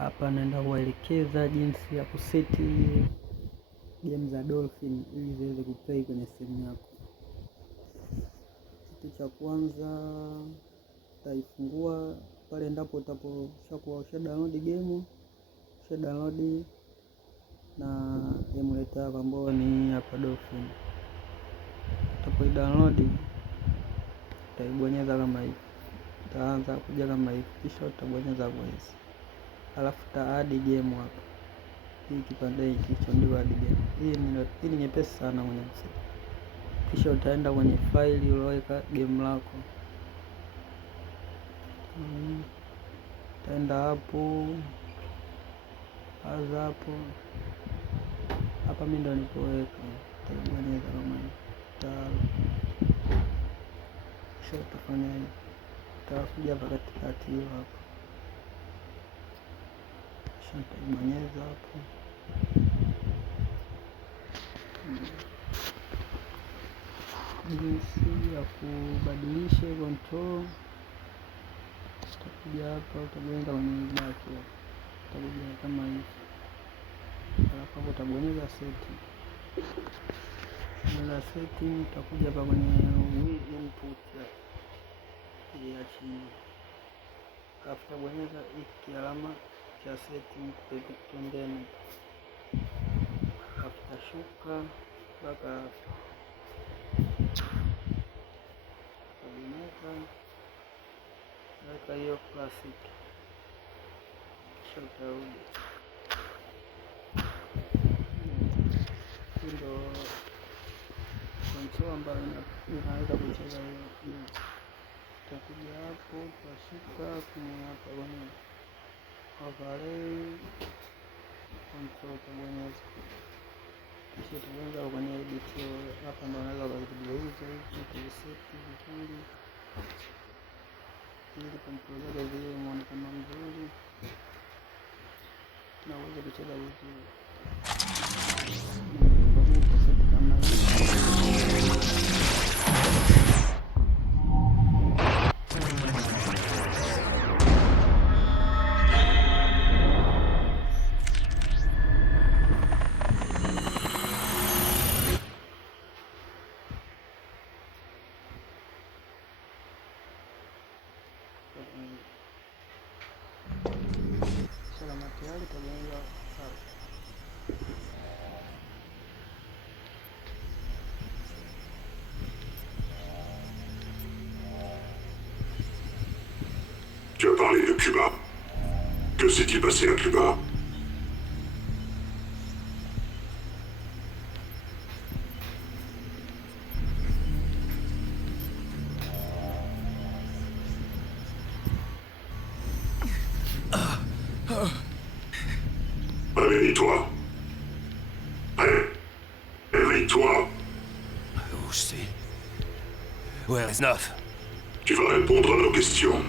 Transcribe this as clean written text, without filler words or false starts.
Hapa naenda kuwaelekeza jinsi ya kuseti game za Dolphin ili ziweze kuplay kwenye simu yako. Kitu cha kwanza utaifungua pale endapo utaposhakuwa usha download game, usha download na emulator yako ambayo ni hapa Dolphin. Utapo download utaibonyeza kama hivi, itaanza kuja kama hivi, kisha utabonyeza voice, alafu uta add game hapa. Hii kipande hiki kilichoandikwa add game, hii ni nyepesi sana mwenye kusema. Kisha utaenda kwenye faili uloweka game lako, utaenda hapo hapa mimi ndo nilipoweka, utabonyeza kama hivi, kisha utafanya hivi, utakuja hapa katikati hiyo hapo, kisha utabonyeza hapo. Jinsi ya kubadilisha control, utakuja hapa, utabonyeza kwenye back, utakuja kama hivi, alafu hapo utabonyeza setting. Bonyeza setting, utakuja hapa kwenye input ya chini, alafu utabonyeza hiki alama cha setting pembeni, alafu utashuka mpaka weka hiyo classic, kisha utarudi. Hii ndo control ambayo inaweza kucheza hiyo. Utakuja hapo, utashuka kwenye hapa kwenye overlay control, utabonyeza, kisha utabonyeza kwenye edit. Hapa ndo unaweza kuzigeuza hivi kuiseti vizuri ili control zako ziwe muonekano mzuri na uweze kucheza vizuri. Kama tayari tabonyeza start. Tu as parlé de Cuba. Que s'est-il passé à Cuba? Réveille-toi. Réveille-toi. Où c'est? Where is Neuf? Tu vas répondre à nos questions.